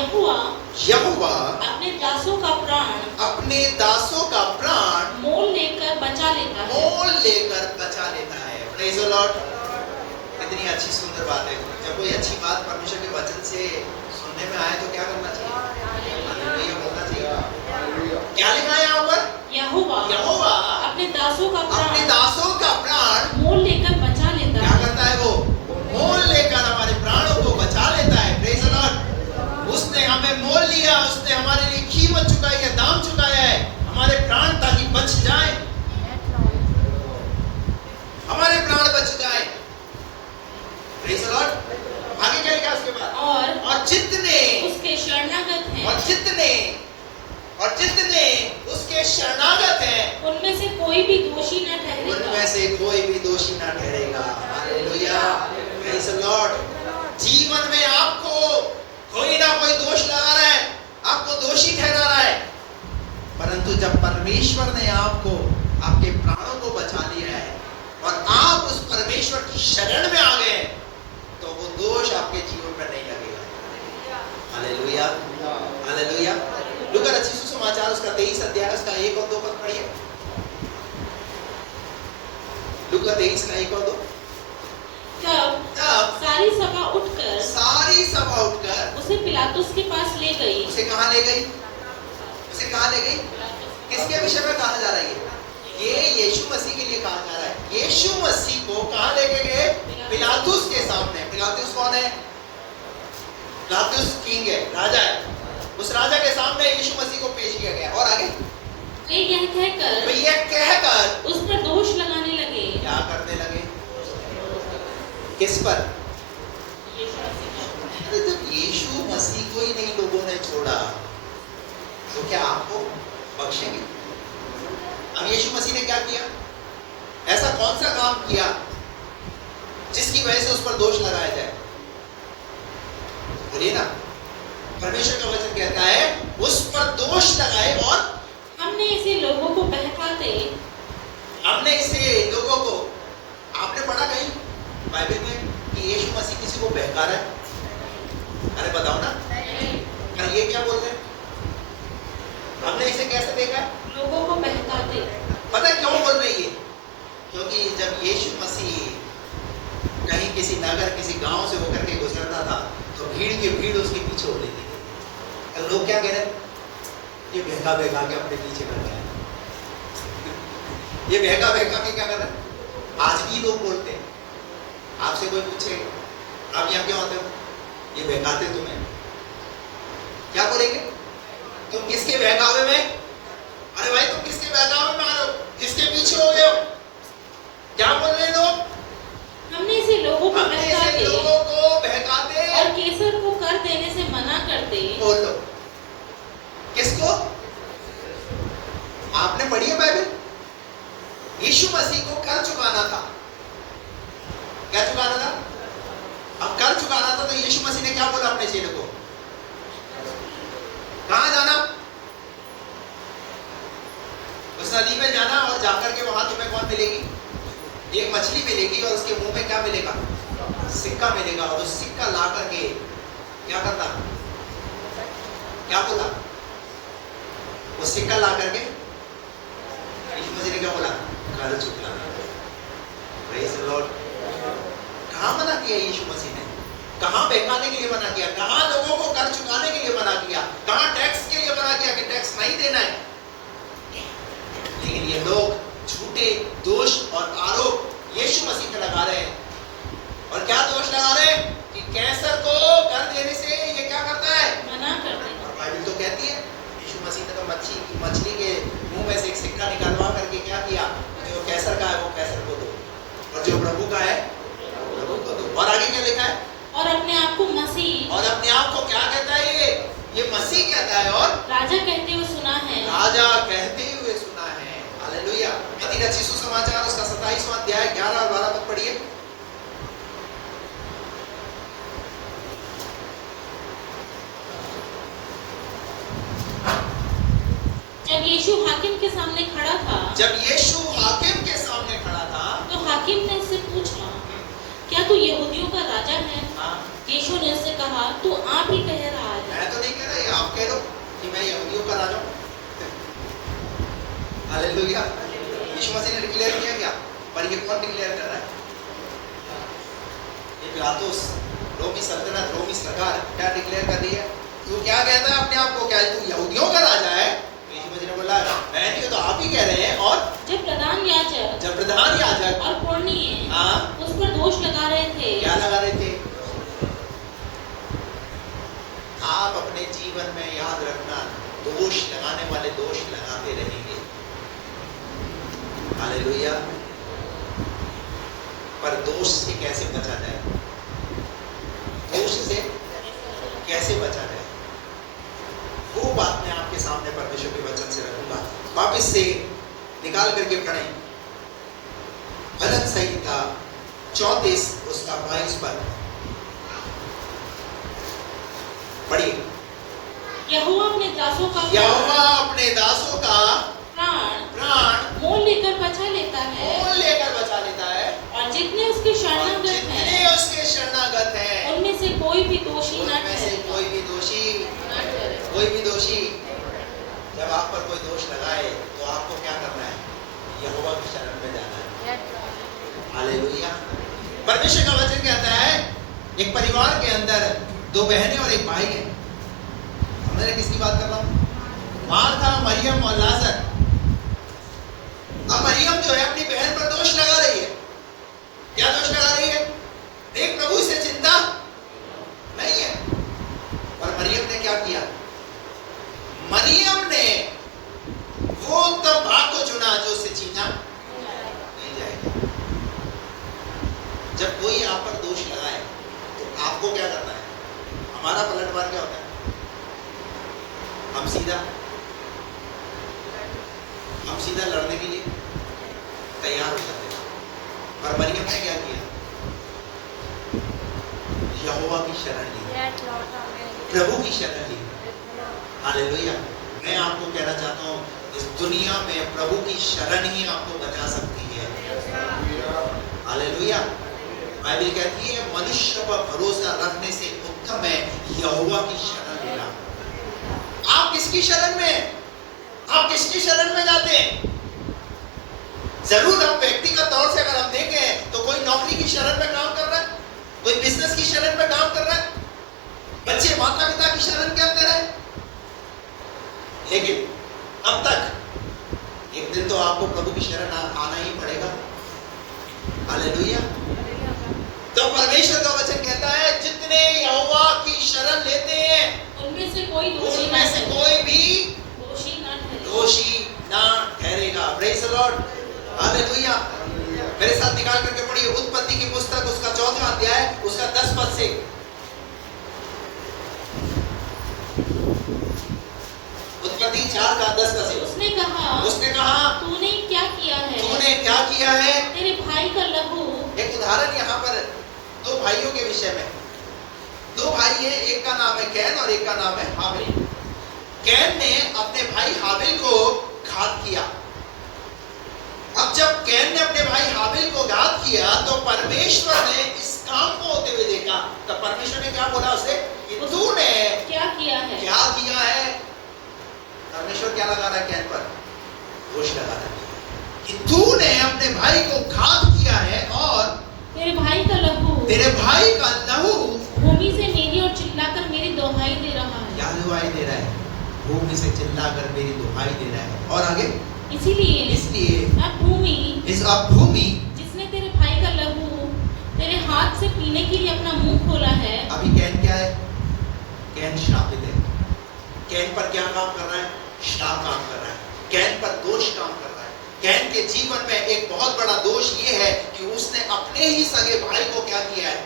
यहोवा अपने दासों का प्राण मोल लेकर बचा लेता है। Praise the Lord. कितनी अच्छी सुंदर बात है। जब कोई अच्छी बात परमेश्वर के वचन से सुनने में आए तो क्या करना चाहिए? हालेलुया बोलना चाहिए। क्या लिखा है यहाँ पर? यहोवा अपने दासों का प्राण मोल लेकर बचा लेता क्या करता है? वो मोल लेकर हमारे प्राणों को बचा लेता है। Praise the Lord. उसने हमें मोल लिया, उसने हमारे लिए कीमत चुकाई है, दाम चुकाया है हमारे प्राण ताकि बच जाए, हमारे प्राण बच जाए। Praise the Lord. आगे क्या लिखा उसके बाद? और जितने उसके शरणागत हैं, उसके शरणागत हैं, उनमें से कोई भी दोषी न ठहरेगा। हालेलुया। Praise the Lord. जीवन में आपको कोई ना कोई दोष लगा रहा है, आपको दोषी ठहरा रहा है, परंतु जब परमेश्वर ने आपको आपके प्राणों को बचा लिया है और आप उस परमेश्वर की शरण में आ गए हैं, तो वो दोष आपके जीवन में नहीं लगेगा। Hallelujah, hallelujah. लूका रचित सुसमाचार उसका 23 अध्याय उसका 1 और 2 पद पढ़िए। लूका 23 का 1 और 2। तब सारी सभा उठकर उसे पिलातुस के पास ले गई। उसे कहाँ ले गई? किसके विषय में कहा जा रहा है? ये यीशु मसीह के लिए कहा जा रहा है। यीशु मसीह को कहाँ लेके गए? पिलातुस के सामने। पिलातुस कौन है? पिलातुस किंग है, राजा है। उस राजा के सामने यीशु मसीह को पेश किया गया। और आगे यह कहकर उस पर दोष लगाने लगे। क्या करने लगे? किस पर? जब यीशु मसीह को ही नहीं लोगों ने छोड़ा तो क्या आपको बख्शेंगे? अब यीशु मसीह ने क्या किया? ऐसा कौन सा काम किया जिसकी वजह से उस पर दोष लगाया जाए? बोलिए ना। परमेश्वर का वचन कहता है उस पर दोष लगाए और हमने इसे लोगों को आपने पढ़ा कहीं बाइबल में कि यीशु मसीह किसी को बहका रहा है? अरे बताओ ना। अरे ये क्या बोल रहे हैं? हमने इसे कैसे देखा? लोगों को बहकाते। पता है क्यों बोल रही है? क्योंकि जब यीशु मसीह कहीं किसी नगर किसी गांव से होकर के गुजरता था तो भीड़ की भीड़ उसके पीछे हो लेती थी। लोग क्या कह रहे हैं? ये बहका बहका के अपने पीछे कर रहा है। ये बहका बहका के क्या कर रहा है? आज भी लोग बोलते हैं। आपसे कोई पूछे आप यहाँ क्यों आते हो? ये बहकाते तुम्हें। क्या बोलेंगे? तुम किसके बहकावे में? अरे भाई तुम किसके बहकावे में आ रहे हो? जिसके पीछे हो गए हो। क्या बोल रहे लोग? हमने इसे लोगों को बहकाते और कैसर को कर देने से मना करते। बोल लो। किसको? आपने पढ़ी है बाइबल? यीशु मसीह को कर चुकाना था। क्या चुकाना था? अब कर चुकाना था तो यीशु मसीह ने क्या बोला अपने चेलों को? कहां जाना? उस नदी में जाना और जाकर के वहां तुम्हें कौन मिलेगी? एक मछली मिलेगी और उसके मुंह में क्या मिलेगा? सिक्का मिलेगा। और उस सिक्का ला करके क्या करना? क्या बोला? वो सिक्का ला करके यीशु मसीह ने क्या बोला? कर चुकाना। Praise the Lord. कहां मना किया यीशु मसीह ने? कहां बहकाने के लिए मना किया? कहां लोगों को कर चुकाने के लिए मना किया? कहां टैक्स के लिए मना किया कि टैक्स नहीं देना है? लेकिन ये लोग झूठे दोष और आरोप यीशु मसीह पर लगा रहे हैं। और क्या दोष लगा रहे हैं? कि कैसर को कर देने से ये क्या करता है? मना करते हैं। और बाइबल तो कहती है यीशु मसीह ने तो मछली के मुंह में से एक सिक्का निकालवा करके क्या किया? जो कैसर का है वो कैसर को दो और जो प्रभु का है प्रभु को दो। और आगे क्या लिखा है? और अपने आप को मसीह, और अपने आप को क्या कहता है? ये मसीह कहता है और राजा कहते हुए सुना है। राजा कहते हुए सुना है। हालेलुया। मत्ती रचित सुसमाचार उसका 27वां अध्याय 11 और 12 पद पढ़िए। जब यीशु हाकिम के सामने खड़ा था, तो हाकिम ने उससे पूछा, क्या तू यहूदियों का राजा है? यीशु ने उससे कहा, तू आप ही कह रहा है। मैं तो नहीं अंदर आ जाओ। हालेलुया। यीशु मसीह ने डिक्लेयर किया क्या? पर ये कौन डिक्लेयर कर रहा है? ये पिलातुस, रोमी सल्तनत, रोमी सरकार क्या डिक्लेयर कर रही है? तू क्या कहता है अपने आप को? क्या तू यहूदियों का राजा है? यीशु मसीह ने बोला मैं नहीं, तो आप ही कह रहे हैं। और जब प्रधान याजक और पुण्य उस पर दोष लगा रहे थे। क्या लगा रहे थे? आप अपने जीवन में याद रखना, दोष लगाने वाले दोष लगाते रहेंगे। हालेलुया। पर दोष से कैसे बचा जाए? दोष से कैसे बचा जाए? वो बात मैं आपके सामने परमेश्वर के वचन से रखूंगा। वापस से निकाल करके पढ़ें भजन संहिता 34 उसका 22 पद पढ़िए। यहोवा अपने दासों का प्राण मोल लेकर बचा लेता है और जितने उसके शरणागत हैं उनमें से कोई भी दोषी न दोषी जब आप पर कोई दोष लगाए तो आपको क्या करना है? यहोवा की शरण में जाना है। हालेलुया। परमेश्वर का वचन कहता है एक परिवार के अंदर 2 बहनें और एक भाई है। समझ रहे किसकी बात कर रहा हूं? मार्था, मरियम और लाजर। अब मरियम जो है अपनी बहन पर दोष लगा रही है। क्या दोष लगा रही है? देख प्रभु से चिंता नहीं है। और मरियम ने क्या किया? मरियम ने वो तब भाग को चुना जो उससे छीना नहीं जाएगा। जब कोई आप पर दोष लगाए तो आपको क्या करना है? हमारा पलटवार क्या होता है? हम सीधा लड़ने के लिए तैयार हो जाते हैं। पर मरियम ने क्या किया? यहोवा की शरण ली, प्रभु की शरण ली। हालेलुया। मैं आपको कहना चाहता हूँ इस दुनिया में प्रभु की शरण ही आपको बचा सकती है। हालेलुया। बाइबल कहती है मनुष्य पर भरोसा रखने से उत्तम है यहोवा की शरण लेना। आप किसकी शरण में? आप किसकी शरण में जाते हैं? जरूर हम व्यक्तिगत तौर से अगर हम देखें तो कोई नौकरी की शरण में काम कर रहा है, कोई बिजनेस की शरण में काम कर रहा है, बच्चे माता पिता की शरण के अंदर है। लेकिन अब तक एक दिन तो आपको प्रभु की शरण आना ही पड़ेगा। हालेलुया। तो परमेश्वर का वचन कहता है जितने यहोवा की शरण लेते हैं उनमें से कोई भी दोषी ना ठहरेगा। Praise the Lord. हालेलुया। मेरे साथ निकाल करके पढ़िए उत्पत्ति की पुस्तक उसका 4वां अध्याय उसका 10 पद से। उत्पत्ति 4 का 10 पद से। उसने कहा तूने क्या किया है? तेरे भाई का लहू। एक उदाहरण यहाँ पर 2 भाइयों के विषय में। 2 भाई हैं, एक का नाम है कैन और एक का नाम है हाबिल। कैन ने अपने भाई हाबिल को घात किया। अब जब कैन ने अपने भाई हाबिल को घात किया तो परमेश्वर ने इस काम को होते हुए देखा। तो परमेश्वर ने क्या बोला उसे कि तूने क्या किया है? परमेश्वर क्या लगा रहा है कैन पर? दोष लगा रहा है कि तूने अपने भाई को घात किया है और तेरे भाई का लहू भूमि से मेरी और चिल्लाकर मेरी दुहाई दे रहा है। क्या दुहाई दे रहा है? भूमि से चिल्लाकर मेरी दुहाई दे रहा है। और आगे इसलिए अब भूमि जिसने तेरे भाई का लहू तेरे हाथ से पीने के लिए अपना मुंह खोला है। अभी कैन क्या है? कैन श्रापित है। कैन पर क्या काम कर रहा है? श्राप काम कर रहा है। कैन पर दोष काम कर रहा है। कैन के जीवन में एक बहुत बड़ा दोष ये है कि उसने अपने ही सगे भाई को क्या किया है?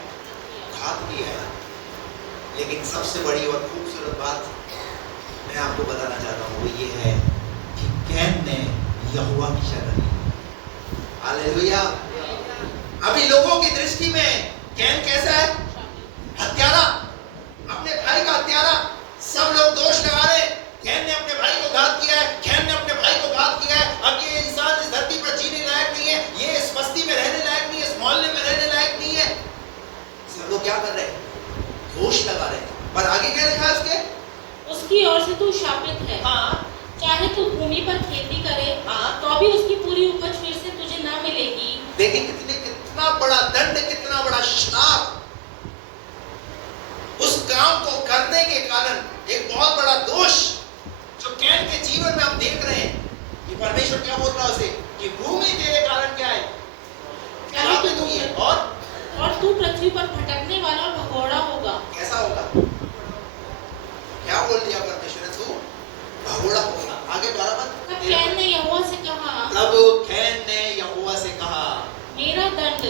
घात किया है। लेकिन सबसे बड़ी और खूबसूरत बात मैं आपको बताना चाहता हूँ वो ये है कि कैन ने यहोवा की शरण ली। हालेलुया। अभी लोगों की दृष्टि में कैन कैसा है? हत्यारा, अपने भाई का हत्यारा। सब लोग दोष लगा रहे कैन ने अपने भाई को घात किया है, कैन ने अपने भाई को घात किया है। अब ये इंसान इस धरती पर जीने लायक नहीं है, ये इस बस्ती में रहने लायक नहीं है, इस मोहल्ले में रहने लायक नहीं है। सब लोग क्या कर रहे हैं? दोष लगा रहे हैं। पर आगे क्या लिखा है उसके? उस उसकी ओर से तू शापित है। हाँ चाहे तू भूमि पर खेती करे हाँ। तो भी उसकी पूरी उपज फिर से तुझे ना मिलेगी। देखिए कितना बड़ा दंड, कितना बड़ा श्राप उस काम को करने के कारण, एक बहुत बड़ा दोष जो कैन के जीवन में हम देख रहे हैं कि परमेश्वर क्या बोल रहा है उसे कि भूमि तेरे कारण क्या है, श्रापित हुई है और तू पृथ्वी पर भटकने वाला और भगोड़ा होगा। कैसा होगा? क्या बोल दिया परमेश्वर ने? तू भगोड़ा होगा। आगे 12 पद। तब कैन ने यहोवा से कहा, तब कैन ने यहोवा से कहा, मेरा दंड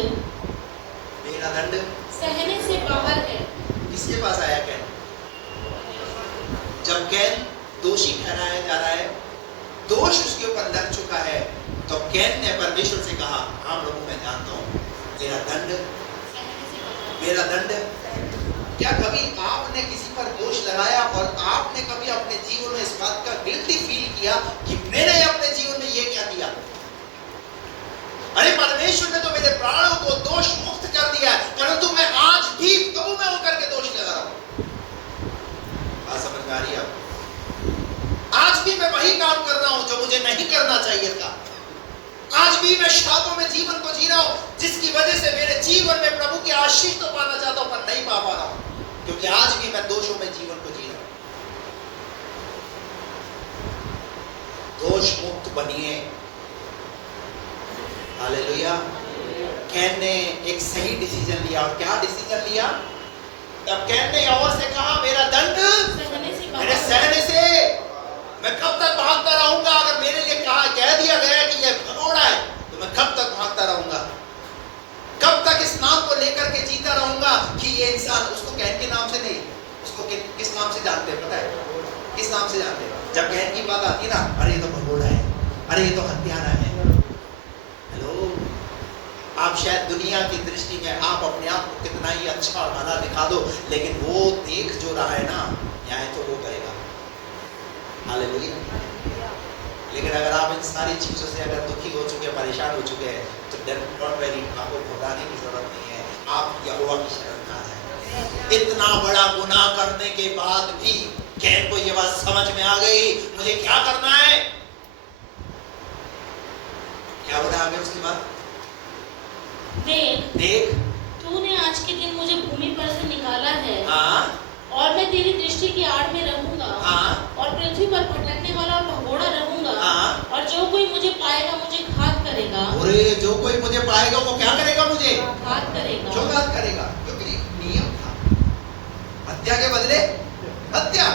सहने से बाहर है। किसके पास आया कैन? जब कैन दोषी ठहराया जा रहा है, दोष उसके ऊपर लग चुका है, तो कैन ने परमेश्वर से कहा, हाँ प्रभु मैं जानता हूँ मेरा दंड। क्या कभी आपने किसी पर दोष लगाया और आपने कभी अपने जीवन में इस बात का गिल्टी फील किया कि मैंने अपने जीवन में ये क्या किया? अरे परमेश्वर ने तो मेरे प्राणों को दोष मुक्त कर दिया है, परंतु मैं आज भी प्रभु में होकर के दोष लगा रहा हूं। बात समझ में आ रही है? आज भी मैं वही काम कर रहा हूं जो मुझे नहीं करना चाहिए था। आज भी मैं श्रापों में जीवन को जी रहा हूं, जिसकी वजह से मेरे जीवन में प्रभु की आशीष तो पाना चाहता हूं पर नहीं पा रहा हूं, क्योंकि आज भी मैं दोषों में जीवन को जी रहा हूं। दोष मुक्त बनिए। हालेलुया। कैन ने एक सही डिसीजन लिया। और क्या डिसीजन लिया? तब कैन ने यहोवा से कहा, मेरा दंड मेरे सहने से, मैं कब तक भागता रहूंगा? अगर मेरे लिए कह दिया गया कि यह भगोड़ा है, तो मैं कब तक भागता रहूंगा? कब तक इस नाम को लेकर के जीता रहूंगा कि ये इंसान, उसको कैन के नाम से नहीं, उसको किस नाम से जानते हैं पता है? किस नाम से जानते हैं? जब कैन की बात आती ना, अरे ये तो भगोड़ा है, अरे ये तो हत्यारा है। हेलो, आप शायद दुनिया की दृष्टि में आप अपने आप को कितना ही अच्छा और भला दिखा दो, लेकिन वो देख जो रहा है ना, न्याय तो वो करेगा। हालेलुया। लेकिन अगर आप इन सारी चीजों से अगर दुखी हो चुके हैं, परेशान हो चुके हैं, तो डोंट वरी, आपको घबराने की जरूरत नहीं है। आप यहोवा की शरण में आ जाएं। इतना बड़ा गुनाह करने के बाद भी कैन को ये बात समझ में आ गई, मुझे क्या करना है। क्या बोला आगे उसके बाद? देख तूने आज के दिन मुझे भूमि पर से निकाला है। हाँ। और मैं तेरी दृष्टि की आड़ में रहूंगा। हाँ। और पृथ्वी पर भटकने वाला और भगोड़ा रहूंगा। हाँ। और जो कोई मुझे पाएगा मुझे घात करेगा। अरे जो कोई मुझे पाएगा वो क्या करेगा? मुझे घात करेगा। जो घात करेगा, क्योंकि नियम था, हत्या के बदले हत्या।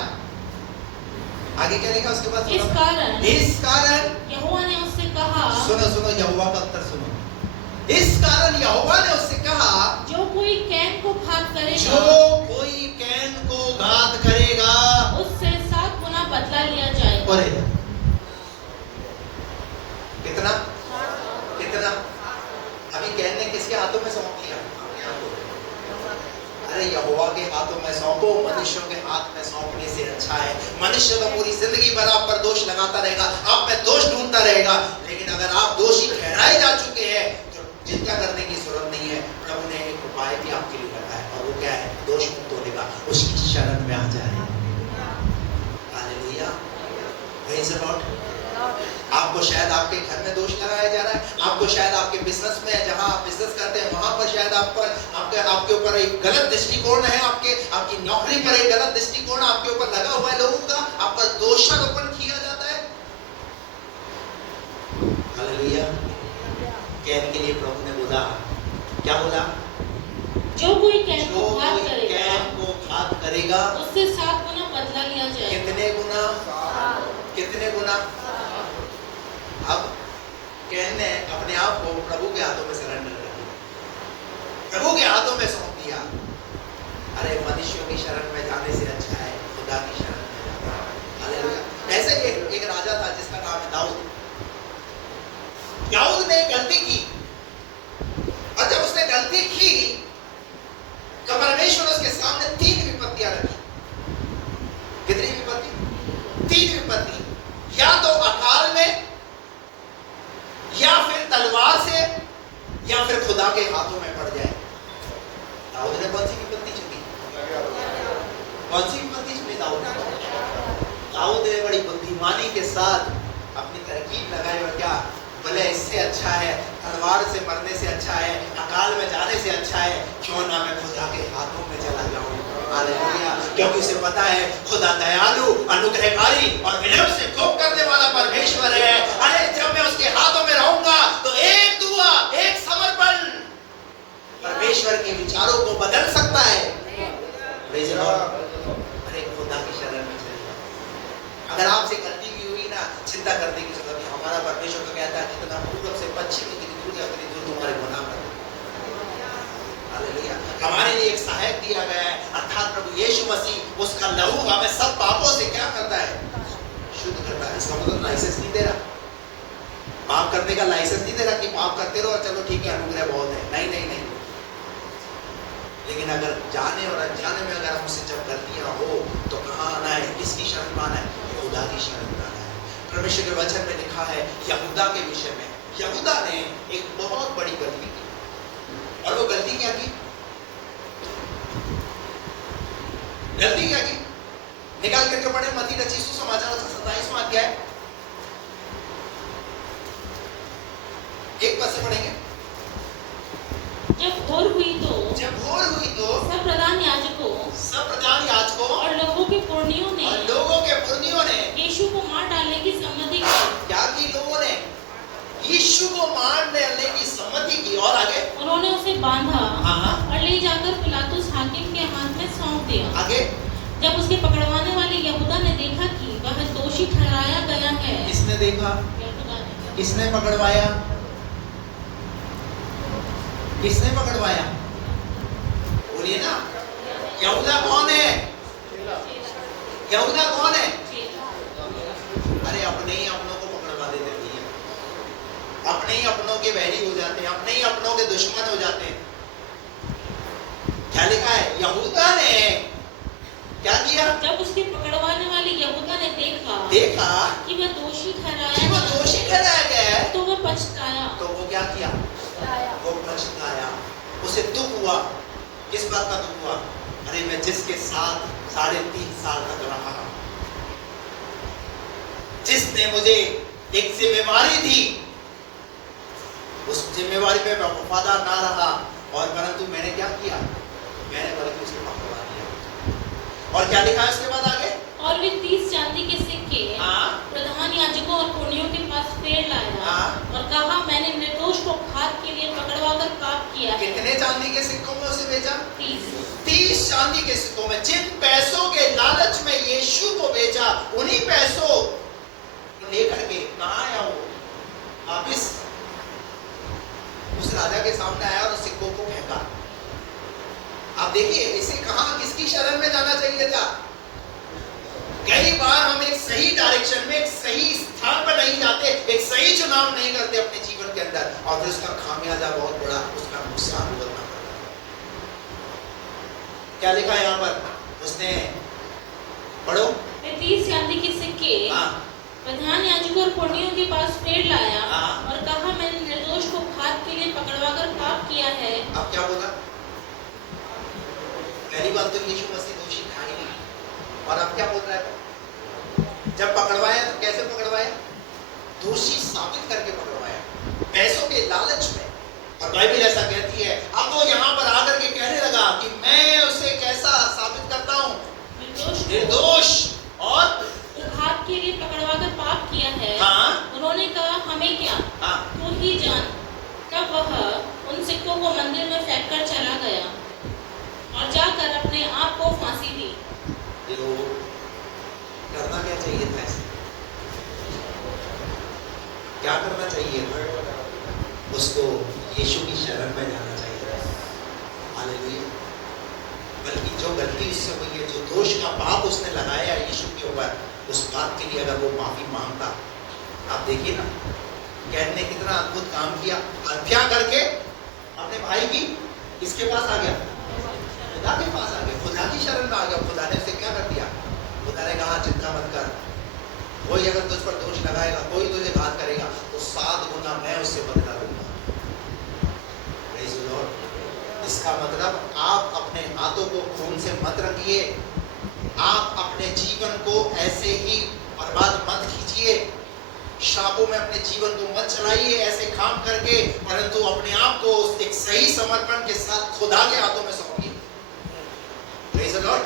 आगे क्या लिखा उसके बाद? इस कारण यहोवा ने उससे कहा, सुनो यहोवा का उत्तर सुनो। इस कारण यहोवा ने उससे कहा, जो कोई कैन को घात करेगा, उससे 7 गुना बदला लिया जाएगा। कितना? अभी कैन ने किसके हाथों में सौंप दिया? अरे यहोवा के हाथों में सौंपो। मनुष्यों के हाथ में सौंपने से अच्छा है। मनुष्य तो पूरी जिंदगी भर आप पर दोष लगाता रहेगा, आप में दोष ढूंढता रहेगा, लेकिन अगर आप दोषी ठहराए जा चुके हैं तो चिंता करने की जरूरत नहीं है। प्रभु ने एक उपाय भी आपके लिए रखा है, और वो क्या है? दोष मुक्त होने का। उसकी शरण में आ जाए। हालेलुया। Praise the Lord. आपको शायद आपके घर में दोष लगाया जा रहा है, आपको शायद आपके बिजनेस में, जहां आप बिजनेस करते हैं वहां पर शायद आपके ऊपर एक गलत दृष्टिकोण है, आपकी नौकरी पर एक गलत दृष्टिकोण आपके ऊपर लगा हुआ है लोगों का, आप पर दोषारोपण किया जाता है। हालेलुया। कैन के लिए प्रभु ने बोला, क्या बोला? जो कोई कैन को घात करेगा उससे 7 गुना बदला लिया जाएगा। कितने गुना? अब कैन ने अपने आप को प्रभु के हाथों में सरेंडर कर दिया, प्रभु के हाथों में सौंप दिया। अरे मनुष्यों की शरण में जाने से अच्छा है खुदा की शरण में जाना। हालेलुया। ऐसे एक राजा था जिसका नाम है दाऊद। दाऊद ने गलती की, और जब उसने गलती की तो परमेश्वर उसके सामने 3 विपत्तियां रखी। कितनी विपत्ति? 3 विपत्ति। या तो अकाल में, या फिर तलवार से, या फिर खुदा के हाथों में पड़ जाए। दाऊद ने कौन सी विपत्ति चुनी? कौन सी विपत्ति चुनी? दाऊद ने बड़ी बुद्धिमानी के साथ अपनी तरकीब लगाई और क्या बोले इससे अच्छा है तलवार से मरने से अच्छा है अकाल में जाने से अच्छा है क्यों ना मैं खुदा के हाथों में चला जाऊं। हालेलुया। क्योंकि उसे पता है खुदा दयालु अनुग्रहकारी और विनम्र से कोप करने वाला परमेश्वर है। अरे जब मैं उसके हाथों में रहूंगा तो एक दुआ एक समर्पण परमेश्वर के विचारों को बदल सकता है। Praise the Lord. अरे खुदा की शरण में चले जाओ। अगर आपसे गलती भी हुई ना चिंता करने की जरूरत नहीं। हमारा परमेश्वर तो कहता है जितना पूर्व से पश्चिम की दूर है उतनी दूर तुम्हारे गुनाह पर। हालेलुया। हमारे लिए एक सहायक दिया गया है अर्थात प्रभु यीशु मसीह उसका लहू हमें सब पापों से क्या करता है शुद्ध करता है। इसका मतलब लाइसेंस नहीं दे रहा पाप करने का लाइसेंस नहीं दे रहा कि पाप करते रहो और चलो ठीक है अनुग्रह बहुत है। नहीं नहीं नहीं। लेकिन अगर जाने और अनजाने में अगर हमसे जब गलतियां हो तो कहाँ आना है किसकी शरण में आना है यहूदा की शरण में आना है। परमेश्वर के वचन में लिखा है यहूदा के विषय में यहूदा ने एक बहुत बड़ी गलती की और वो गलती क्या की निकाल करके पढ़े मत्ती रचित सुसमाचार 27वां अध्याय 1 पद से पढ़ेंगे। जब भोर हुई तो सब प्रधान याजकों और लोगों के पुरनियों ने यीशु को मार डालने की सम्मति की। क्या की लोगों ने यीशु को मार डालने की सम्मति की और आगे उन्होंने उसे बांधा हाँ और ले जाकर पिलातुस हाकिम के हाथ में सौंप दिया। आगे जब उसके पकड़वाने वाले यहूदा ने देखा कि वह दोषी ठहराया गया है। किसने देखा यहूदा ने। किसने पकड़वाया बोलिए ना यहूदा कौन है अरे अपने ही अपनों को पकड़वा देते भैया अपने ही अपनों के बैरी हो जाते हैं अपने ही अपनों के दुश्मन हो जाते हैं। क्या लिखा है यहूदा ने क्या किया जब उसके पकड़वाने वाले यहूदा ने देखा कि वह दोषी ठहराया गया है तो वह पछताया। तो वो क्या किया वो पछताया। उसे दुख हुआ। किस बात का दुख हुआ अरे मैं जिसके साथ 3.5 साल तक रहा जिसने मुझे एक जिम्मेवारी दी उस जिम्मेवारी में मैं वफादार ना रहा और परंतु मैंने क्या किया मैंने बल्कि उसके पकड़वा दिया। और क्या लिखा है उसके बाद आगे और वे 30 चांदी के सिक्के प्रधान याजकों और पुरनियों के पास फेर लाया और कहा मैंने निर्दोष को घात के लिए पकड़वा कर पाप किया है। कितने चांदी के सिक्कों में उसे बेचा 30 चांदी के सिक्कों में। जिन पैसों के लालच में यीशु को बेचा उन्हीं पैसों को लेकर के कहाँ आया वो वापिस उस राजा के सामने आया और उस सिक्कों को फेंका। आप देखिए इसे कहाँ किसकी शरण में जाना चाहिए था। कई बार हम एक सही डायरेक्शन में एक सही स्थान पर नहीं जाते एक सही चुनाव नहीं करते अपने जीवन के अंदर और फिर उसका खामियाजा बहुत बड़ा उसका नुकसान भुगतना पड़ता है। क्या लिखा है यहाँ पर उसने पढ़ो 30 चांदी के सिक्के प्रधान याजकों और पुरनियों के पास फेर लाया और कहा मैंने निर्दोष को घात के लिए पकड़वा कर पाप किया है। अब क्या बोला पहली बात तो यीशु मसीह दोषी था ही नहीं और अब क्या बोल रहा है जब पकड़वाया तो कैसे पकड़वाया दोषी साबित करके पकड़वाया पैसों के लालच में। और बाइबल ऐसा कहती है अब वो यहाँ पर आकर के कहने लगा कि मैं उसे कैसा साबित करता हूँ निर्दोष और घात के लिए पकड़वा कर पाप किया है। उन्होंने कहा हमें क्या तू ही जान। तब वह उन सिक्कों को मंदिर में फेंक कर चला गया और जाकर अपने आप को फांसी दी। करना क्या चाहिए था ऐसे क्या करना चाहिए था उसको यीशु की शरण में जाना चाहिए। हालेलुया। बल्कि जो गलती उससे हुई है जो दोष का पाप उसने लगाया यीशु के ऊपर उस बात के लिए अगर वो माफी मांगता आप देखिए ना कैद ने कितना अद्भुत काम किया। हत्या करके अपने भाई की किसके पास आ गया खुदा के पास आ गया खुदा की शरण में आ गया। खुदा ने उसे क्या कर दिया खुदा ने कहा चिंता मत कर कोई अगर तुझ पर दोष लगाएगा कोई तुझे घात करेगा तो 7 गुना मैं उससे बदला लूंगा। Praise the Lord. इसका मतलब आप अपने हाथों को खून से मत रखिए आप अपने जीवन को ऐसे ही बर्बाद मत कीजिए, श्रापों में अपने जीवन को मत चलाइए ऐसे काम करके, परंतु अपने आप को एक सही समर्पण के साथ खुदा के हाथों में सौंपिए। Praise the Lord.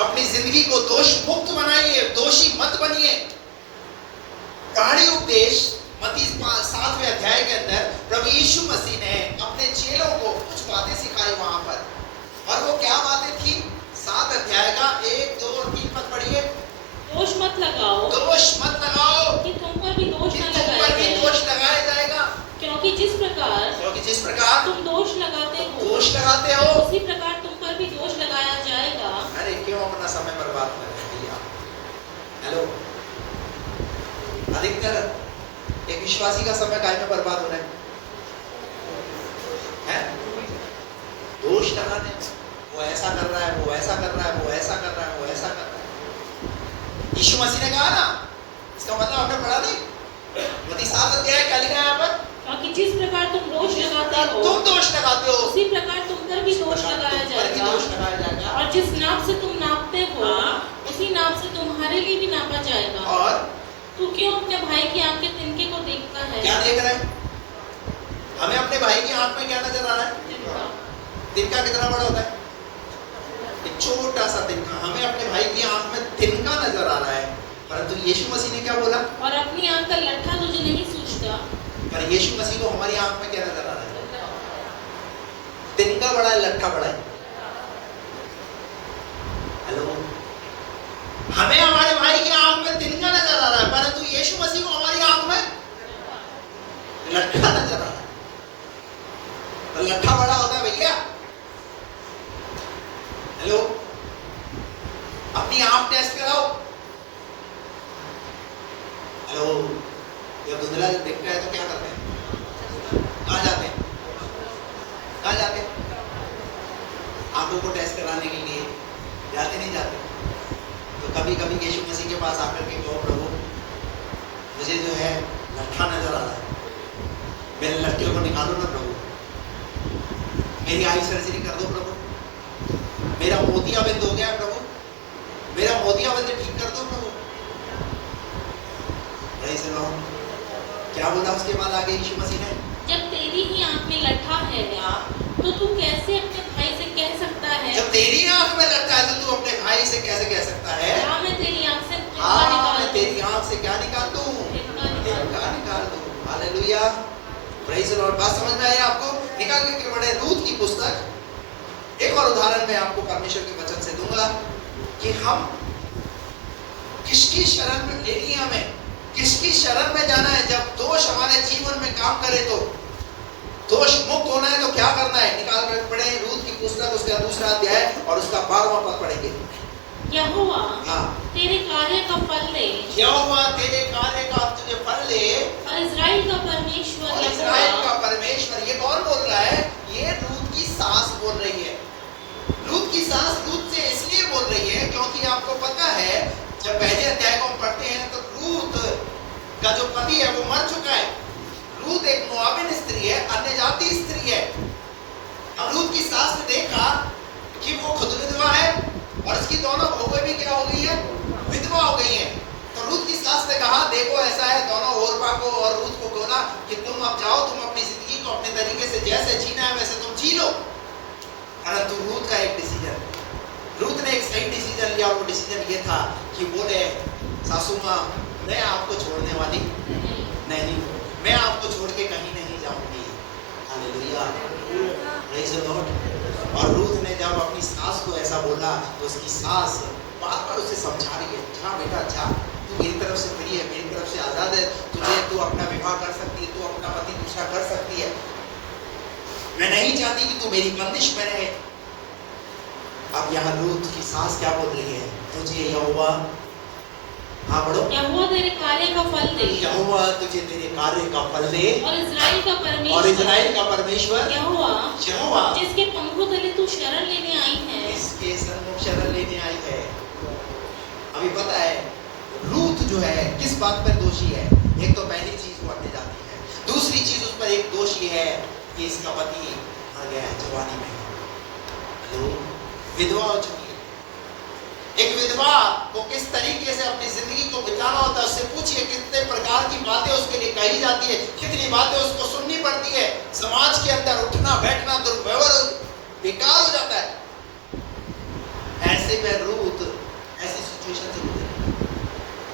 अपनी जिंदगी को दोष मुक्त बनाइए, दोषी मत बनिए। पहाड़ी उपदेश मत्ती 7वें अध्याय के अंदर प्रभु यीशु मसीह ने अपने चेलों को कुछ बातें सिखाई वहां पर, और वो क्या बातें थी? 7 अध्याय का 1, 2 और 3 पद पढ़िए। दोष मत लगाओ, दोष मत लगाओ कि तुम पर भी दोष कि न तुम लगाया पर भी जाए। दोष लगाया जाएगा, क्योंकि जिस प्रकार तुम दोष लगाते हो, उसी प्रकार तुम पर भी दोष लगाया जाएगा। अरे क्यों अपना समय बर्बाद कर रहे हैं भैया? हेलो, अधिकतर एक विश्वासी का समय काय में बर्बाद हो रहा है? दोष लगाने, वो ऐसा कर रहा है, वो ऐसा कर रहा है, वो ऐसा कर रहा है, वो ऐसा कर रहा है। यीशु मसीह ने कहा ना, इसका मतलब आपने पढ़ा नहीं? मत्ती 7 अध्याय क्या लिखा है यहाँ पर? क्योंकि जिस प्रकार तुम दोष लगाते हो, तुम दोष लगाते हो, उसी प्रकार तुम पर भी दोष लगाया जाएगा। और जिस नाप से तुम नापते हो, उसी नाप से तुम्हारे लिए भी नापा जाएगा। और तू क्यों अपने भाई की आंख के तिनके को देखता है? क्या देख रहा है? हमें अपने भाई की आंख में क्या नजर आ रहा है? तिनका कितना बड़ा होता है? एक छोटा सा तिनका, हमें अपने भाई की आंख में तिनका नजर आ रहा है, परंतु यीशु मसीह ने क्या बोला? और अपनी आंख का लट्ठा तुझे नहीं सूझता। पर यीशु मसीह को हमारी आंख में क्या नजर आ रहा है? तिनका बड़ा है, लट्ठा बड़ा है। हेलो, हमें हमारे भाई की आंख में तिनका नजर आ रहा है, परंतु यीशु मसीह को हमारी आंख में लट्ठा नजर आ रहा है। तो लट्ठा बड़ा होता है भैया। हेलो, अपनी आंख टेस्ट कराओ। हेलो, जब धुंधला दिखता है तो क्या करते हैं? कहाँ जाते हैं? कहाँ जाते हैं? आंखों को टेस्ट कराने के लिए जाते नहीं जाते? तो कभी कभी यीशु मसीह के पास आकर के कहो, प्रभु मुझे जो है लट्ठा नजर आ रहा है, मेरे लट्ठे को निकालो ना प्रभु, मेरी आई सर्जरी कर दो प्रभु, मेरा मोतियाबिंद हो गया प्रभु, मेरा मोतियाबिंद ठीक कर दो प्रभु। Praise the Lord. क्या बोला उसके बाद आगे यीशु मसीह ने? जब तेरी ही आंख में लट्ठा है, तो तू कैसे अपने भाई से कह सकता है? जब तेरी आंख में लट्ठा है तो तू अपने भाई से कैसे कह सकता है? हाँ, मैं तेरी आंख से मैं तेरी आंख से क्या निकाल दूं? तिनका निकाल दूं। Hallelujah, praise the Lord. बात समझ में आई आपको? निकाल के पढ़े रूत की पुस्तक। एक और उदाहरण मैं आपको परमेश्वर के वचन से दूंगा कि हम किसकी शरण में लेनी है, हमें किसकी शरण में जाना है। जब दोष हमारे जीवन में काम करे तो दोष मुक्त होना है तो क्या करना है? निकाल कर पढ़े रूत की पुस्तक, उसका 2 अध्याय और उसका 12वां पद पढ़ेंगे। यहोवा तेरे कार्य का फल ले, यहोवा तेरे कार्य का तुझे फल ले, और इस्राएल का परमेश्वर, और इस्राएल का परमेश्वर। ये कौन बोल रहा है? ये रूत की सास बोल रही है। रूत की सास रूत से इसलिए बोल रही है क्योंकि आपको पता है जब पहले अध्याय को हम पढ़ते हैं तो रूत का जो पति है वो मर चुका है। रूत एक मोआबिन स्त्री है, अन्य जाति स्त्री है। अब रूत की सास ने देखा कि वो खुद विधवा है और उसकी दोनों बहुएं भी क्या हो गई है? विधवा हो गई है। तो रूत की सास ने कहा, देखो ऐसा है, दोनों ओरपा को और रूत को बोला कि तुम अब जाओ, तुम अपनी जिंदगी को अपने तरीके से जैसे जीना है वैसे तुम जी लो। परंतु रूत का एक डिसीजन, रूत ने एक सही डिसीजन लिया। वो डिसीजन ये था कि बोले, सासू माँ मैं आपको छोड़ने वाली नहीं, मैं आपको छोड़ के कहीं नहीं जाऊंगी। Hallelujah, praise the Lord. और रूत ने जब अपनी सास को ऐसा बोला तो उसकी सास बार बार उसे समझा रही है, जा बेटा जा, तू मेरी तरफ से फ्री है, मेरी तरफ से आजाद है, तू अपना विवाह कर सकती है, तू अपना पति दूसरा कर सकती है, मैं नहीं चाहती कि तू मेरी बंदिश में रहे। अब यहाँ रूत की सास क्या बोल रही है? तुझे यहोवा, हाँ पढ़ो, यहोवा तेरे कार्य का फल दे, यहोवा तुझे तेरे कार्य का फल दे, और इस्राएल का परमेश्वर, और इस्राएल का परमेश्वर यहोवा, यहोवा जिसके पंखों तले तू शरण लेने आई है, इसके सन्मुख शरण लेने आई है। अभी पता है रूत जो है किस बात पर दोषी है? एक तो पहली चीज वो अन्य जाति है, दूसरी चीज उस पर एक दोषी है कि इसका पति मर गया है जवानी में, विधवा हो चुकी है। एक विधवा को किस तरीके से अपनी जिंदगी को बिताना होता है, उससे पूछिए कितने प्रकार की बातें उसके लिए कही जाती है, कितनी बातें उसको सुननी पड़ती है। समाज के अंदर उठना बैठना दुर्व्यवहार बेकार हो जाता है। ऐसे में रूथ ऐसी सिचुएशन से गुजरी,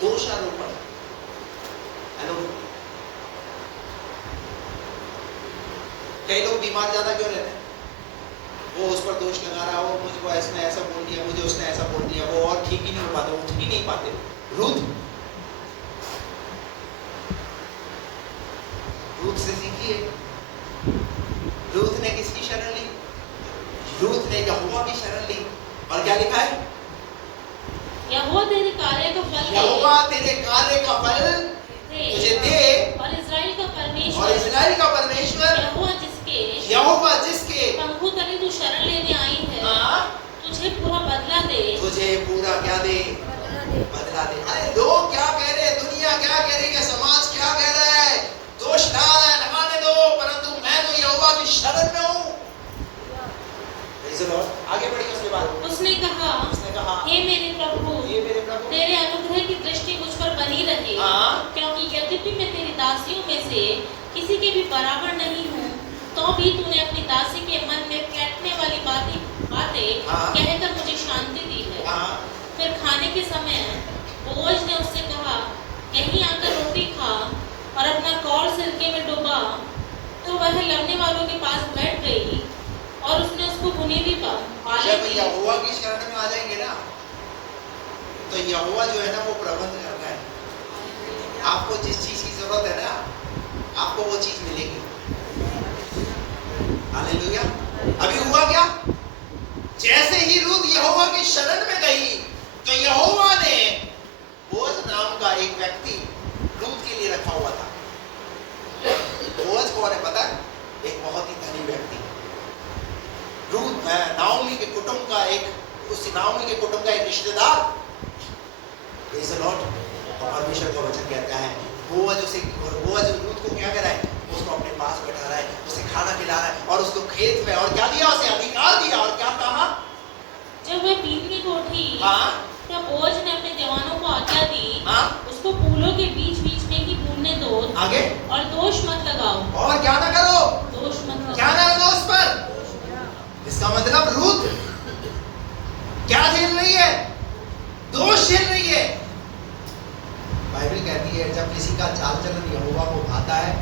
दोषारोपण। हेलो, कई लोग बीमार ज्यादा क्यों रहते हैं? वो उस पर दोष लगा रहा हो, मुझको इसने ऐसा बोल दिया, मुझे उसने ऐसा बोल दिया, वो और ठीक ही नहीं हो पाते, उठ ही नहीं पाते। रूथ से सीखिए। रूथ ने किसकी शरण ली? रूथ ने यहोवा की शरण ली। और क्या लिखा है? यहोवा तेरे कार्य का फल दे, यहोवा तेरे कार्य का फल तुझे दे, और इस्राएल का परमेश्वर, और इस्राएल का परमेश्वर यहोवा जिसके पंखों तले तू शरण लेने आई है, तुझे पूरा बदला दे। तुझे पूरा क्या दे? बदला दे। अरे लोग क्या कह रहे हैं, दुनिया क्या कह रही है, समाज क्या कह रहा है, दोष डाल रहा है, लगाने दो, परंतु मैं तो यहोवा की शरण में हूँ। आगे बढ़िए। उसके बाद उसने कहा, हे मेरे प्रभु, तेरे अनुग्रह की दृष्टि मुझ पर बनी रहे, क्योंकि यद्यपि मैं तेरी दासियों में से किसी के भी बराबर नहीं हूँ, तो भी तूने अपनी दासी के मन में बैठने वाली बातें कहकर मुझे शांति दी है। फिर खाने के समय बोअज ने उससे कहा, यहीं आकर रोटी खा और अपना कौर सिरके में डुबा। तो वह लड़ने वालों के पास बैठ गई और उसने उसको भुनी हुई जब यहोवा की शरण में आ जाएंगे ना, तो यहोवा जो है ना वो प्रबंध करता है। आपको जिस चीज की जरूरत है ना, आपको वो चीज मिलेगी। हालेलुया। अभी हुआ क्या? जैसे ही रूथ यहोवा की शरण में गई, तो यहोवा ने बोअज नाम का एक व्यक्ति रूथ के लिए रखा हुआ था। बोअज कौन है पता है? एक बहुत ही धनी व्यक्ति। रूथ नाओमी के कुटुंब का एक रिश्तेदार। Praise the Lord. और परमेश्वर का वचन कहता है बोअज रूथ को क्या कर रहा है? उसको अपने पास बैठा रहा है, उसे खाना खिला रहा है, और उसको खेत में और क्या दिया? उसे अधिकार दिया। और क्या कहा? जब वह पीटने को उठी, तब बोअज ने अपने जवानों को आज्ञा दी, उसको फूलों के बीच बीच में ही भूनने दो, आगे, और दोष मत लगाओ। और क्या ना करो? दोष मत लगाओ। क्या ना लगाओ उस पर। इसका मतलब रूथ क्या झेल रही है? दोष झेल रही है। बाइबल कहती है जब किसी का चाल चलन यहोवा को भाता है,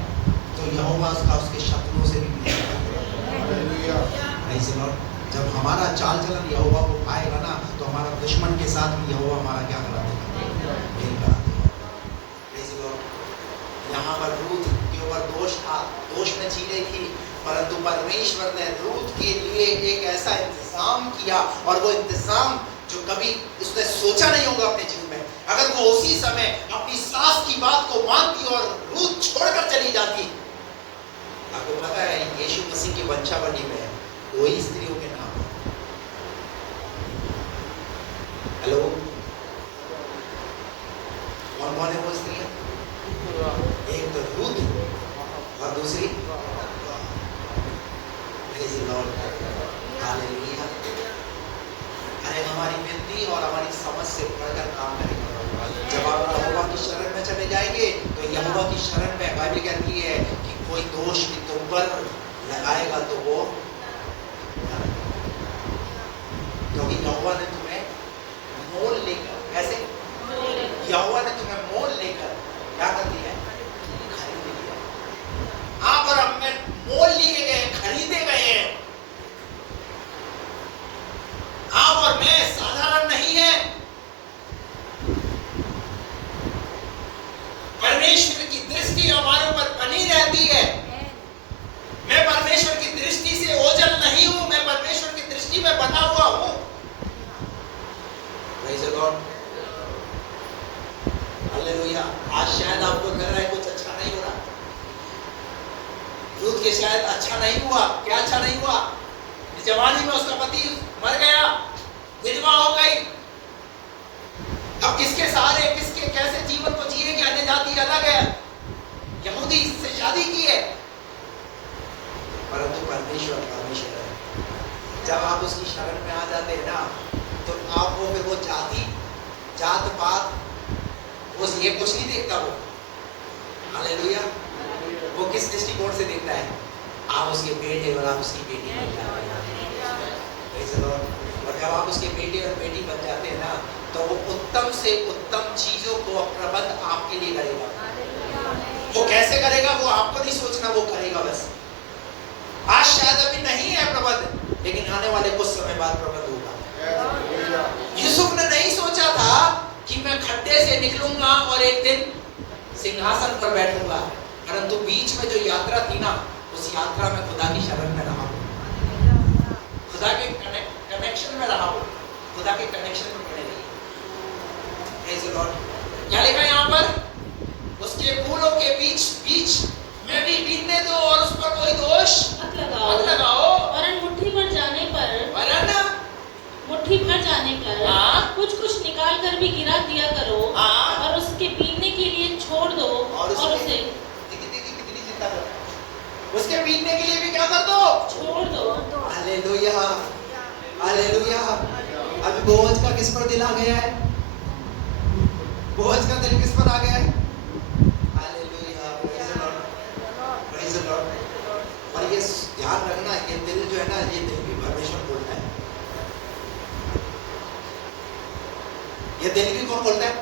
तो यहोवा उसके शत्रुओं से भी हालेलुया। Praise the Lord. जब हमारा चाल चलन यहोवा को पाएगा ना, तो हमारा दुश्मन के साथ भी यहोवा हमारा क्या करा देगा? मेल करा देगा। Praise the Lord. यहाँ पर रूथ के ऊपर दोष था, दोष में जी रही थी, परंतु परमेश्वर ने रूथ के लिए एक ऐसा इंतजाम किया, और वो इंतजाम जो कभी उसने सोचा नहीं होगा अपने जीवन में। अगर वो उसी समय अपनी सास की बात को मानती और रूथ छोड़कर चली जाती। आपको पता है यीशु मसीह की वंशावली में वही स्त्रियों के नाम है। हेलो, कौन कौन है वो स्त्रियां? एक तो रूथ और दूसरी प्रेज़ द लॉर्ड। हालेलुया। अरे हमारी विनती और हमारी समझ से बढ़कर काम करेगा। जब आप यहोवा की शरण में चले जाएंगे, तो यहोवा की शरण में बाइबल कहती है कि कोई दोष भी तुम पर लगाएगा तो वो, क्योंकि यहोवा ने तुम्हें मोल लेकर, कैसे? यहोवा ने तुम्हें मोल लेकर क्या कर दिया है? खरीद लिया। आप और हम में मोल लिए गए, खरीदे गए हैं। आप और मैं साधारण नहीं है। परमेश्वर की दृष्टि हमारे ऊपर बनी रहती है। मैं परमेश्वर की दृष्टि से ओझल नहीं हूं, मैं परमेश्वर की दृष्टि में बना हुआ हूं। Praise the Lord. हालेलुया। आज शायद आपको लग रहा है कुछ अच्छा नहीं हो रहा। रूथ के शायद अच्छा नहीं हुआ। क्या अच्छा नहीं हुआ? जवानी में उसका पति मर गया, विधवा हो गई। अब किसके सहारे, किसके कैसे जीवन को जिएगी? अन्य जाति अलग है, यहूदी से शादी की है, परंतु परमेश्वर है। जब आप उसकी शरण में आ जाते हैं ना, तो आपको फिर वो जाति जात पात वो ये कुछ नहीं देखता वो। हालेलुया। वो किस दृष्टिकोण से देखता है? आप उसके बेटे और आप उसकी बेटी बन जाते हैं। Praise the Lord। और जब आप उसके बेटे और बेटी बन जाते हैं ना, तो वो उत्तम से उत्तम चीजों को प्रबंध आपके लिए करेगा। वो कैसे करेगा वो आपको नहीं सोचना, वो करेगा बस। आज शायद अभी नहीं है प्रबंध, लेकिन आने वाले कुछ समय बाद प्रबंध होगा। यूसुफ ने नहीं सोचा था कि मैं खड्डे से निकलूंगा और एक दिन सिंहासन पर बैठूंगा, परंतु बीच में जो यात्रा थी ना, उस यात्रा में खुदा की शरण में रहा, खुदा के कनेक्शन में रहा, खुदा के कनेक्शन में बने रही। Praise the Lord। क्या लिखा है यहाँ पर? उसके फूलों के बीच बीच में भी बीतने दो और उस पर कोई दोष मत लगाओ। वरन मुट्ठी भर जाने पर कुछ कुछ निकाल कर भी गिरा दिया करो और उसके पीने के लिए छोड़ दो और उसे कितनी चिंता कर रहा है? उसके पीने के लिए भी क्या कर दो? छोड़ दो। Hallelujah, hallelujah. अभी बोझ का किस पर दिल आ गया है? बोझ का दिल किस पर आ गया है? Hallelujah, praise the Lord, praise the Lord. और ये ध्यान रखना, ये दिल जो है ना, ये दिल भी परमेश्वर बोलता है। ये दिल भी कौन बोलता है?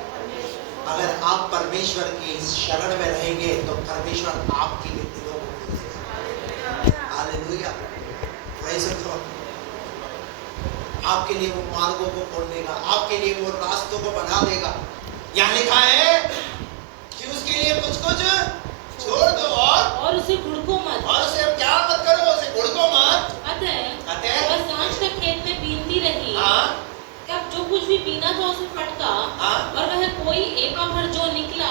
अगर आप परमेश्वर की शरण में रहेंगे तो परमेश्वर आपके लिए दिलों को खोलेगा। Hallelujah, praise the Lord. आपके लिए वो मार्गों को खोल देगा, आपके लिए वो रास्तों को बना देगा। यहाँ लिखा है कि उसके लिए कुछ कुछ छोड़ दो और उसे घुड़को मत। और उसे क्या मत करो? उसे घुड़को मत। अतः वह सांझ तक खेत में बीनती रही। तब जो कुछ भी बीना था उसे फटका और वह कोई एका भर जो निकला,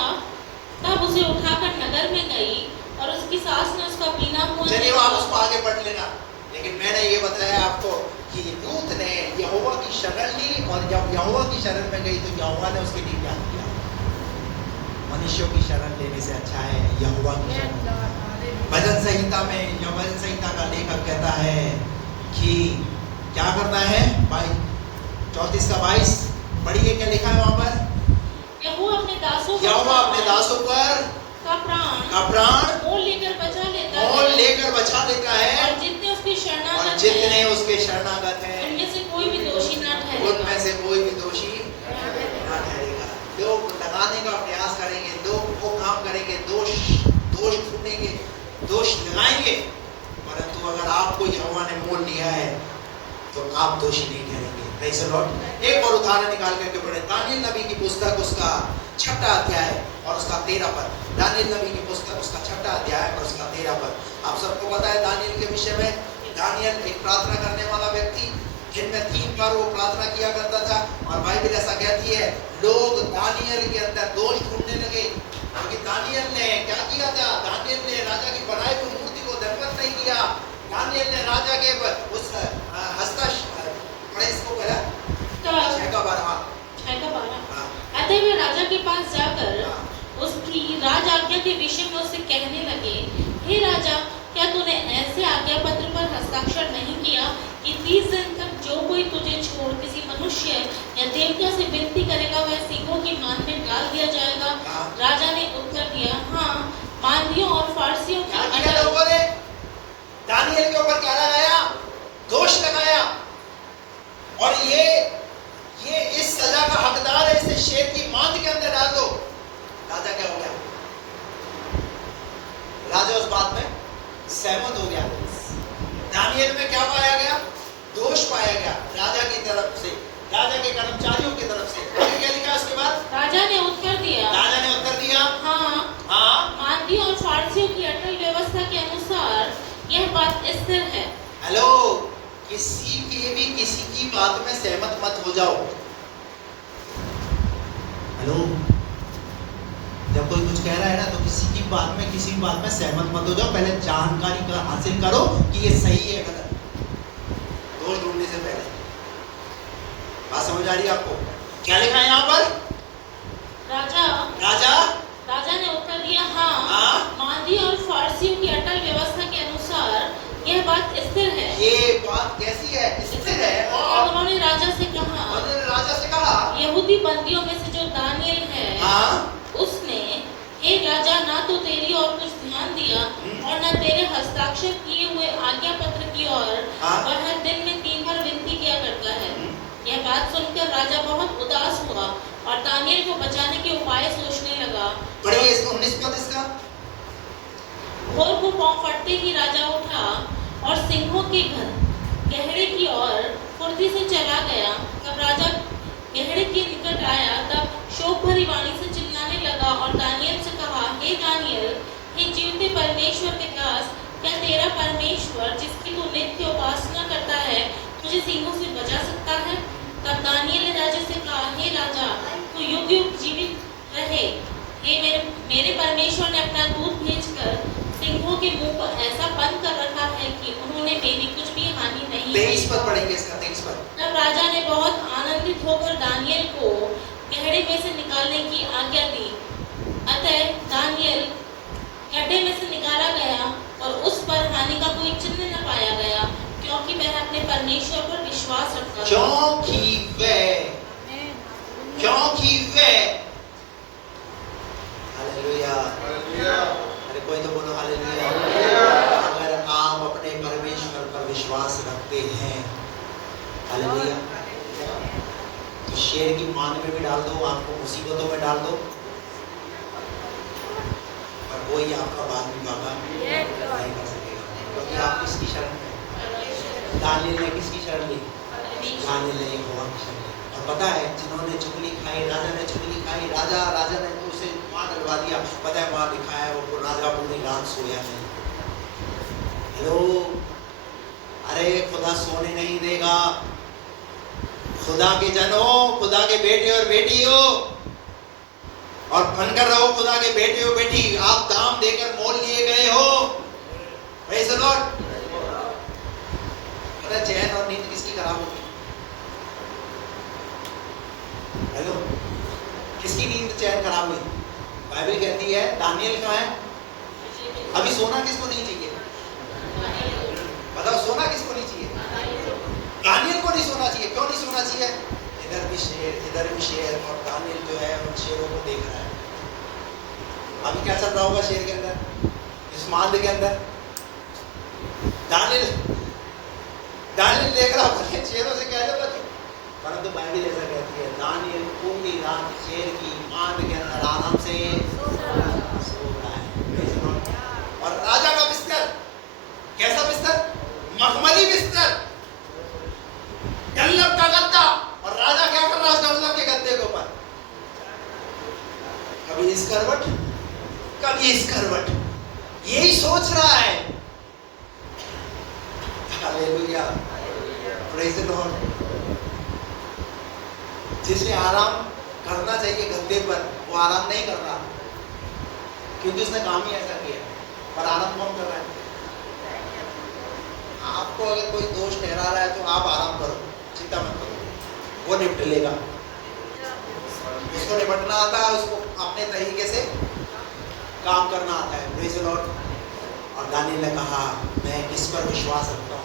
तब उसे उठाकर नगर में गई और उसकी सास ने उसका पीना हुआ। चलिए आप उसको आगे पढ़ लेना, लेकिन मैंने ये बताया आपको कि रूत ने यहोवा की शरण ली और जब यहोवा की शरण में गई तो यहोवा ने उसके लिए क्या किया? मनुष्यों की शरण लेने से अच्छा है यहोवा की शरण। भजन संहिता में, या भजन संहिता का लेखक कहता है कि क्या करना है? 34 का 22 पढ़िए, क्या लिखा है वहां पर? यहोवा अपने दासों पर का प्राण मोल लेकर बचा लेता है और जितने उसके शरणागत हैं उनमें से कोई भी दोषी न ठहरेगा। लोग लगाने का प्रयास करेंगे, लोग वो काम करेंगे, दोष ढूंढेंगे, दोष लगाएंगे, परंतु अगर आपको यहोवा ने मोल लिया है तो आप दोषी नहीं ठहरेंगे। Praise the Lord. एक और उदाहरण निकाल करके पढ़े, दानियल नबी की पुस्तक उसका 6वां अध्याय और उसका 13 पद। दानियल नबी की पुस्तक उसका 6वां अध्याय और उसका 13 पद। आप सबको पता है दानियल के विषय में। दानियल एक प्रार्थना करने वाला व्यक्ति, दिन में 3 बार वो प्रार्थना किया करता था, और बाइबल ऐसा कहती है लोग दानियल के अंदर दोष ढूंढने लगे, क्योंकि दानियल ने क्या किया था? दानियल ने राजा की बनाई हुई मूर्ति को दंडवत नहीं किया। दानियल ने राजा के उस इसको करा 6:12। अतः वे राजा के पास जाकर उसकी राज आज्ञा के विषय में उससे कहने लगे, हे राजा, क्या तूने ऐसे आज्ञा पत्र पर हस्ताक्षर नहीं किया कि 30 दिन तक जो कोई तुझे छोड़ किसी मनुष्य या देवता से विनती करेगा वह सींगों की मान में डाल दिया जाएगा? राजा ने उत्तर दिया, हाँ, मांदियों और फारसियों की लोगों ने दानियल के ऊपर क्या लगाया? दोष लगाया, और ये इस सजा का हकदार है, इसे शेर की मांद के अंदर डाल दो। राजा क्या हो गया? राजा उस बात में सहमत हो गया। दानियल में क्या पाया गया? दोष पाया गया राजा की तरफ से, राजा के कर्मचारियों की तरफ से। क्या लिखा उसके बाद? राजा ने उत्तर दिया, हाँ, मांदी और फारसियों की अटल व्यवस्था के अनुसार यह बात स्थिर है। हेलो, किसी की बात में सहमत मत हो जाओ। हेलो, जब कोई कुछ कह रहा है ना तो किसी भी बात में सहमत मत हो जाओ। पहले जानकारी का हासिल करो कि ये सही है गलत, दोष ढूंढने से पहले। बात समझ आ रही है आपको? क्या लिखा है यहाँ पर? राजा ने उत्तर दिया, हाँ, मांदी और फारसियों की अटल व्यवस्था के अनुसार यह बात स्थिर है। ये बात कैसी है? स्थिर है। और उन्होंने राजा से कहा, यहूदी बंदियों में से जो दानियल है, हाँ, उसने हे राजा ना तो तेरी और कुछ ध्यान दिया और न तेरे हस्ताक्षर किए हुए आज्ञा पत्र की ओर वह हर दिन में 3 बार विनती किया करता है। यह बात सुनकर राजा बहुत उदास हुआ और दानियल को बचाने के उपाय सोचने लगा। पढ़िए इसको 19 पद इसका। भोर को पाँव फटते ही राजा उठा और सिंहों के घर गहरे की ओर फुर्ती से चला गया। तब राजा गहरे के निकट आया, तब शोक भरी वाणी से चिल्लाने लगा और दानियल से कहा, हे दानियल, हे जीवते परमेश्वर के दास, क्या तेरा परमेश्वर जिसकी तू नित्य उपासना करता है तुझे सिंहों से बचा सकता है? तब दानियल ने राजा से कहा, हे राजा, तू युग युग जीवित रहे। हे मेरे परमेश्वर ने अपना दूत भेजकर सिंहों के मुंह को ऐसा बंद कर रखा है कि उन्होंने मेरी कुछ भी हानि नहीं की। 23 पद पढ़ेंगे इसका, 23 पद। तब राजा ने बहुत आनंदित होकर दानियल को गहरे में से निकालने की आज्ञा दी। अतः दानियल गड्ढे में से निकाला गया और उस पर हानि का कोई चिन्ह न पाया गया, क्योंकि वह अपने परमेश्वर पर विश्वास रखता था। क्योंकि वे हालेलुया, अरे कोई तो बोलो हालेलुया। अगर आप अपने परमेश्वर पर विश्वास रखते हैं, हालेलुया, तो शेर की मान में भी डाल दो, आपको मुसीबतों में डाल दो, पर कोई आपका बात भी बाबा नहीं कर सकेगा, क्योंकि आप किसकी शरण में? दानियल ने किसकी शरण ली? दानियल ने यहोवा की शरण ली। और पता है, जिन्होंने चुगली खाई, राजा ने चुगली खाई, राजा ने तो उसे मार डलवा दिया। पता है वहां लिखा है वो राजा पूरी रात सोया नहीं। हेलो, अरे खुदा सोने नहीं देगा। खुदा के जनों, खुदा के बेटे और बेटी हो, और बनकर रहो खुदा के बेटे हो बेटी। आप दाम देकर मोल लिए गए हो। Praise the Lord. पता है चैन और नींद किसकी खराब होती है? हेलो, किसकी नींद चैन खराब हुई? बाइबल कहती है दानियल का है। अभी सोना किसको नहीं चाहिए? बताओ, सोना किसको नहीं चाहिए? दानियल को नहीं सोना चाहिए। क्यों नहीं सोना चाहिए? इधर भी शेर, इधर भी शेर, और दानियल जो है उन शेरों को देख रहा है। अभी क्या चल रहा होगा शेर के अंदर, इस मांद के अंदर? दानियल देख रहा होगा शेरों से क्या जरूरत है? परंतु बाइबल ऐसा कहती है दानियल पूरी रात शेर की मांद के अंदर आराम से सो रहा है। और राजा का बिस्तर कैसा बिस्तर? मखमली बिस्तर, डल्लब का गद्दा। और राजा क्या कर रहा है उस डल्लब के गद्दे के ऊपर? कभी इस करवट, कभी इस करवट, यही सोच रहा है। Hallelujah, praise the Lord. जिसे आराम करना चाहिए गद्दे पर, वो आराम नहीं कर रहा, क्योंकि उसने काम ही ऐसा किया। पर आराम कौन कर रहा है? आपको अगर कोई दोष ठहरा रहा है तो आप आराम करो, चिंता मत करो, वो निपट लेगा। उसको निपटना आता है, उसको अपने तरीके से काम करना आता है। Praise the Lord. और दानियल ने कहा, मैं किस पर विश्वास रखता हूँ?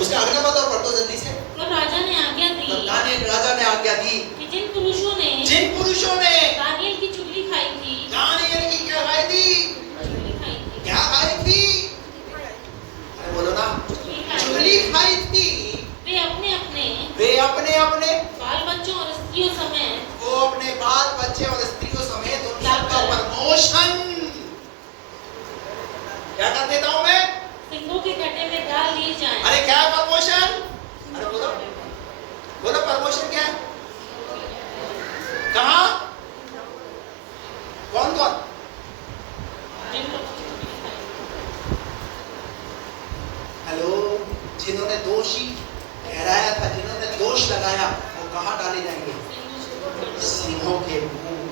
उसने आज्ञा बात और पढ़ दो जल्दी से। तो राजा ने आज्ञा दी, राजा ने आज्ञा दी कि जिन पुरुषों ने दानियल की चुगली खाई थी, दानियल की क्या खाई थी? चुगली खाई थी, क्या खाई थी? अरे बोलो ना, चुगली खाई थी। वे अपने अपने बाल बच्चों और स्त्रियों समेत, वो अपने बाल बच्चे और स्त्रियों समेत उन सबका प्रमोशन क्या कर देता हूं मैं? सिंहों के गड्ढे में डाल लिए जाएं। अरे क्या प्रमोशन? अरे बोलो प्रमोशन क्या है? कहां? कौन कौन? हेलो, जिन्होंने दोषी ठहराया था, जिन्होंने दोष लगाया, वो कहां डाले जाएंगे? सिंहों के मुंह,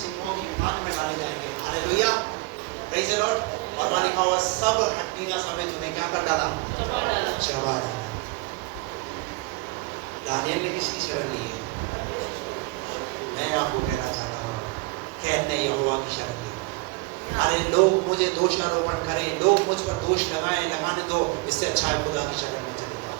सिंहों की नाक में डाले जाएंगे। Hallelujah, praise the Lord. और वहां लिखा हुआ सब हड्डियां समेत उन्हें क्या कर डाला? चबा डाला। दानियल ने किसकी शरण ली है? मैं आपको कहना चाहता हूँ, खैर ने यहोवा की शरण ली। अरे लोग मुझे दोषारोपण करें, लोग मुझ पर दोष लगाने दो, इससे अच्छा है खुदा की शरण में चले जाओ।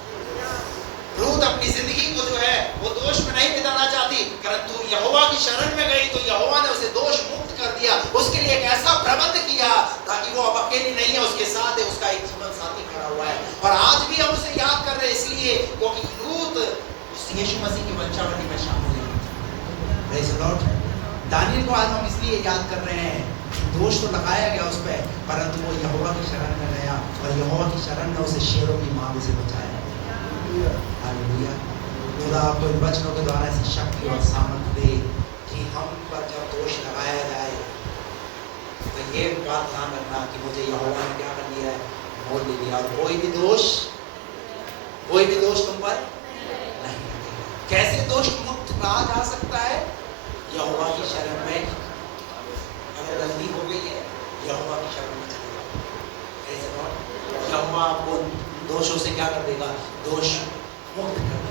रूत अपनी जिंदगी को जो है वो दोष में नहीं बिताना चाहती, परंतु यहोवा की शरण में गई तो यहोवा ने उसे दोष मुक्त कर दिया, उसके लिए एक ऐसा प्रबंध किया ताकि वो अब अकेली नहीं है, उसके साथ है, उसका एक जीवन साथी खड़ा हुआ है। और आज भी हम उसे याद कर रहे हैं इसलिए क्योंकि रूत उस यीशु मसीह की वंशावली में शामिल है। Praise the Lord. दानियल को आज हम इसलिए याद कर रहे हैं, दोष तो लगाया गया उस पर, परंतु वो यहोवा की शरण में गया और यहोवा की शरण में उसे शेरों की मां से बचाया। हालेलुया। खुदा आपको इन वचनों के द्वारा ऐसी शक्ति और सामर्थ्य दे कि हम पर जब दोष लगाया जाए तो ये बात ध्यान रखना कि मुझे यहोवा ने क्या कर दिया है, मोल दे दिया, और कोई भी दोष तुम पर नहीं लगेगा। कैसे दोष मुक्त रहा जा सकता है? यहोवा की शरण में। अगर गलती हो गई है, यहोवा की शरण में चले जाओ। यहोवा आपको दोषों से क्या कर देगा? दोष मुक्त कर देगा।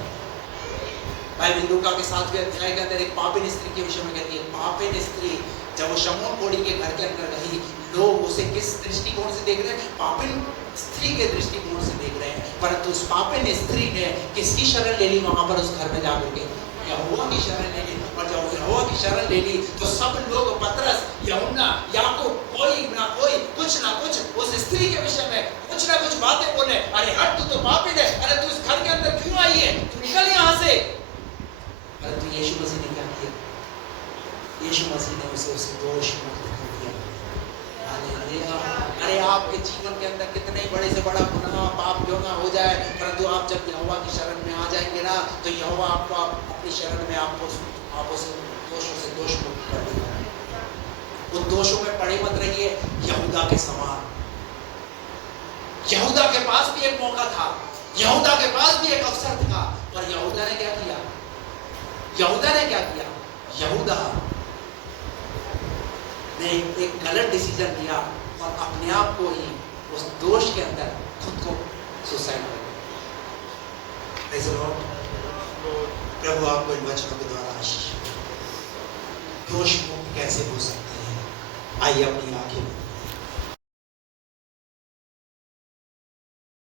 बाइबल लूका के 7वें अध्याय के अंदर एक पापिन स्त्री के विषय में कहती है। पापिन स्त्री जब वो शमौन कोढ़ी के घर के अंदर गई, लोग उसे किस दृष्टिकोण से देख रहे हैं? पापिन स्त्री के दृष्टिकोण से देख रहे हैं। परंतु उस पापिन स्त्री ने किसकी शरण ले ली? वहां पर उस घर में जाकर के यहोवा की शरण ले ली। और जब यहोवा की शरण ले ली तो सब लोग, पतरस, यूहन्ना, याकूब, कोई ना कोई कुछ ना कुछ उस स्त्री के विषय में कुछ ना कुछ बातें बोले। अरे हट, तू तो पापिन है, अरे तू इस घर के अंदर क्यों आई है, तू निकल यहाँ से। परंतु यीशु मसीह ने क्या किया? यीशु मसीह ने उसे दोष मुक्त कर दिया। हालेलुया। अरे आपके जीवन के अंदर कितने बड़े से बड़ा गुनाह पाप क्यों ना हो जाए, परंतु आप जब यहोवा की शरण में आ जाएंगे ना, तो यहोवा आपको अपनी शरण में आपको उस दोषों से दोष मुक्त कर देगा। उन दोषों में पड़े मत रहिए यहूदा के समान। यहूदा के पास भी एक मौका था, यहूदा के पास भी एक अवसर था, पर यहूदा ने क्या किया? यहूदा ने क्या किया? यहूदा ने एक गलत डिसीजन लिया और अपने आप को ही उस दोष के अंदर खुद को सुसाइड कर दिया। Praise the Lord. प्रभु आपको इन वचनों के द्वारा आशीष दे। दोष मुक्त कैसे हो सकते हैं? आइए अपनी आंखें